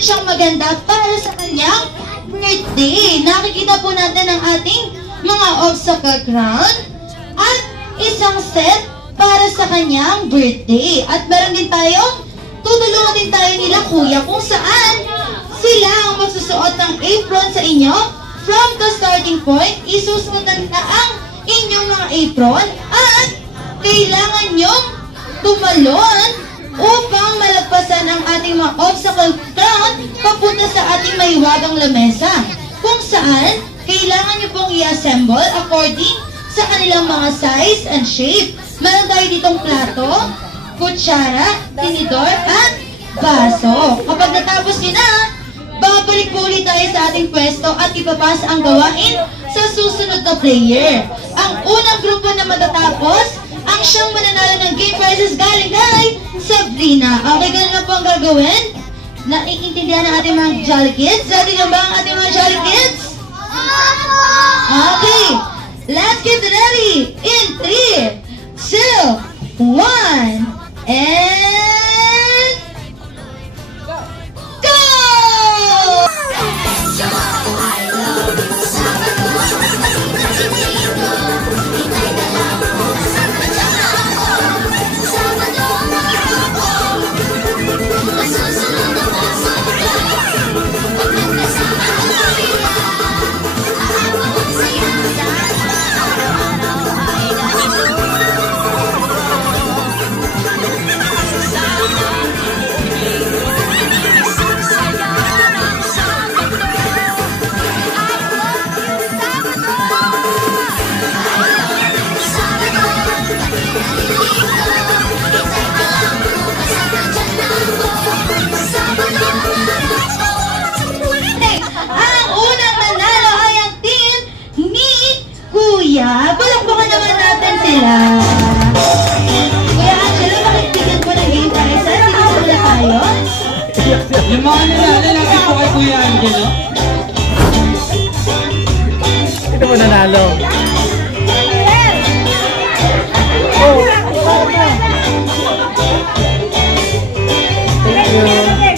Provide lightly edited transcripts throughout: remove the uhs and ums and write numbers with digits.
natin siyang maganda para sa kanyang birthday. Nakikita po natin ang ating mga obstacle ground at isang set para sa kanyang birthday. At meron din tayong, tutulungan din tayo nila kuya kung saan sila ang magsusuot ng apron sa inyo. From the starting point, isusuotan na ang inyong mga apron at kailangan nyong tumalon upang malagpasan ang ating mga obstacle ground papunta sa ating mahiwagang lamesa, kung saan kailangan nyo pong i-assemble according sa kanilang mga size and shape. Meron tayo ditong plato, kutsara, tinidor, at baso. Kapag natapos nyo na, babalik po ulit tayo sa ating pwesto at ipapasa ang gawain sa susunod na player. Ang unang grupo na matatapos, ang siyang mananalo ng game prizes galing kay Sabrina. Okay, ganun na po ang gagawin. Naiintindihan ng ating mga Jolly Kids? Ready na ba ang ating mga Jolly Kids? Okay, let's get ready in 3, 2, 1, and go! Balakbakan naman natin sila. Kuya Angelo, makikita po ng game prize. Sige muna tayo. Yung mga lalaki po kay Kuya Angelo. Ito mo nanalo. Thank you.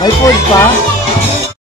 May food pa?